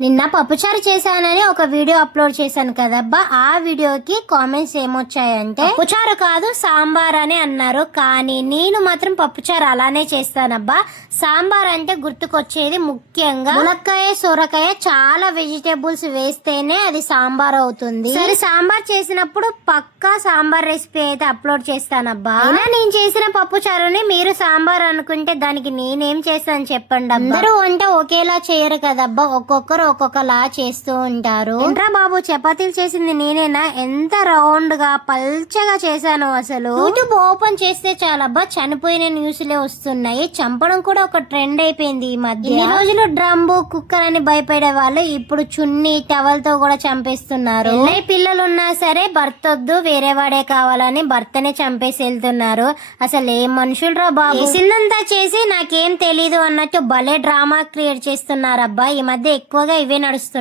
నిన్న పప్పుచారు చేశానని ఒక వీడియో అప్లోడ్ చేశాను కదబ్బా ఆ వీడియోకి కామెంట్స్ ఏమొచ్చాయంటే పప్పుచారు కాదు సాంబార్ అని అన్నారు. కానీ నేను మాత్రం పప్పుచారు అలానే చేస్తానబ్బా. సాంబార్ అంటే గుర్తుకొచ్చేది ముఖ్యంగా ములక్కాయ సొరకాయ చాలా వెజిటేబుల్స్ వేస్తేనే అది సాంబార్ అవుతుంది. సరే సాంబార్ చేసినప్పుడు పక్కా సాంబార్ రెసిపీ అయితే అప్లోడ్ చేస్తానబ్బా. అయినా నేను చేసిన పప్పుచారుని మీరు సాంబార్ అనుకుంటే దానికి నేనేం చేస్తాను చెప్పండి అందరూ వంట ఒకేలా చేయరు కదబ్బా. ఒక్కొక్కరు ఒక్కొక్కలా చేస్తూ ఉంటారు. ఏంట్రా బాబు చపాతీలు చేసింది నేనేనా? ఎంత రౌండ్గా పల్చగా చేశాను అసలు. యూట్యూబ్ ఓపెన్ చేస్తే చాలబ్బా చనిపోయిన న్యూస్లే వస్తున్నాయి. చంపడం కూడా ఒక ట్రెండ్ అయిపోయింది ఈ మధ్య. ఈ రోజులు డ్రమ్బు కుక్కర్ అని భయపడే వాళ్ళు ఇప్పుడు చున్ని టవల్తో కూడా చంపేస్తున్నారు. ఎన్ని పిల్లలు ఉన్నా సరే భర్త వద్దు వేరే వాడే కావాలని భర్తనే చంపేసి వెళ్తున్నారు. అసలు ఏం మనుషులు రా బాబు చేసిందంతా చేసి నాకేం తెలీదు అన్నట్టు భలే డ్రామా క్రియేట్ చేస్తున్నారు అబ్బా ఈ మధ్య ఎక్కువగా ఇవే నడుస్తున్నాయి